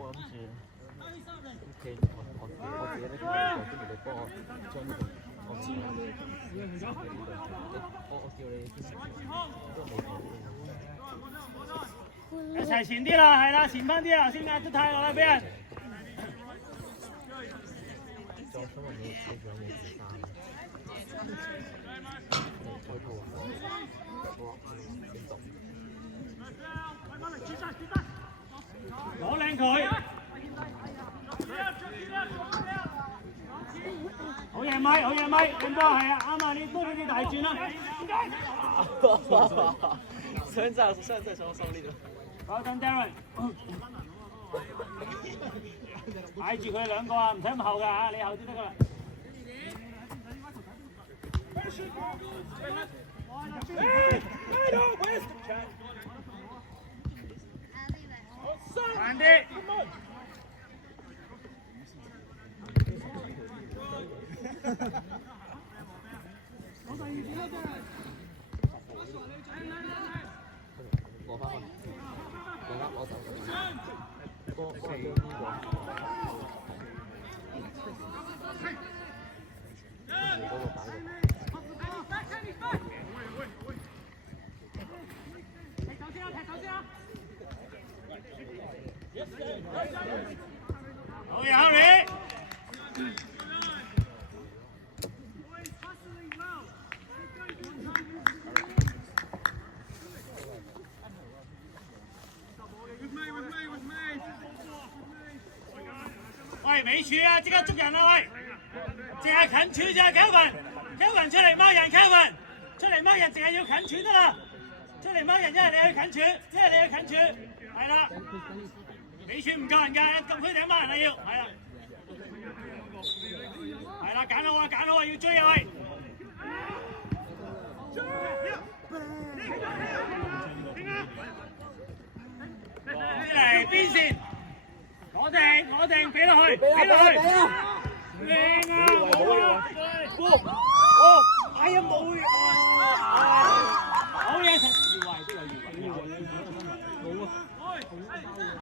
我諗住，OK，我自己呢個中意對波，將呢個我叫你一齊前啲啦，係啦，前翻啲啊，先壓得太落啦，俾人。再今日你仲有冇時間？開鋪啊！攞靚佢，好嘢咪，好嘢咪，咁多係啊，啱啊，你多咗啲大轉啦。現在什麼手力的？好，等 Darren， 挨住佢兩個啊，唔使咁後㗎嚇，你後啲得㗎啦。慢啲。攞翻去，攞走佢。波波呢好嘢，好你。喂，美柱啊，即刻捉人啦喂！淨係近柱咋 ，Kelvin 出嚟踎人 ，Kelvin 出嚟踎人，淨係要近柱得啦。出嚟踎人，一係你去近柱，一係你去近柱，係啦。美柱唔夠人㗎，禁區頂踎人啊要，係啦。係啦，揀好啊，揀好啊，要追啊喂！嚟邊線？攞定，俾落去，俾落去，靚啊，好啊！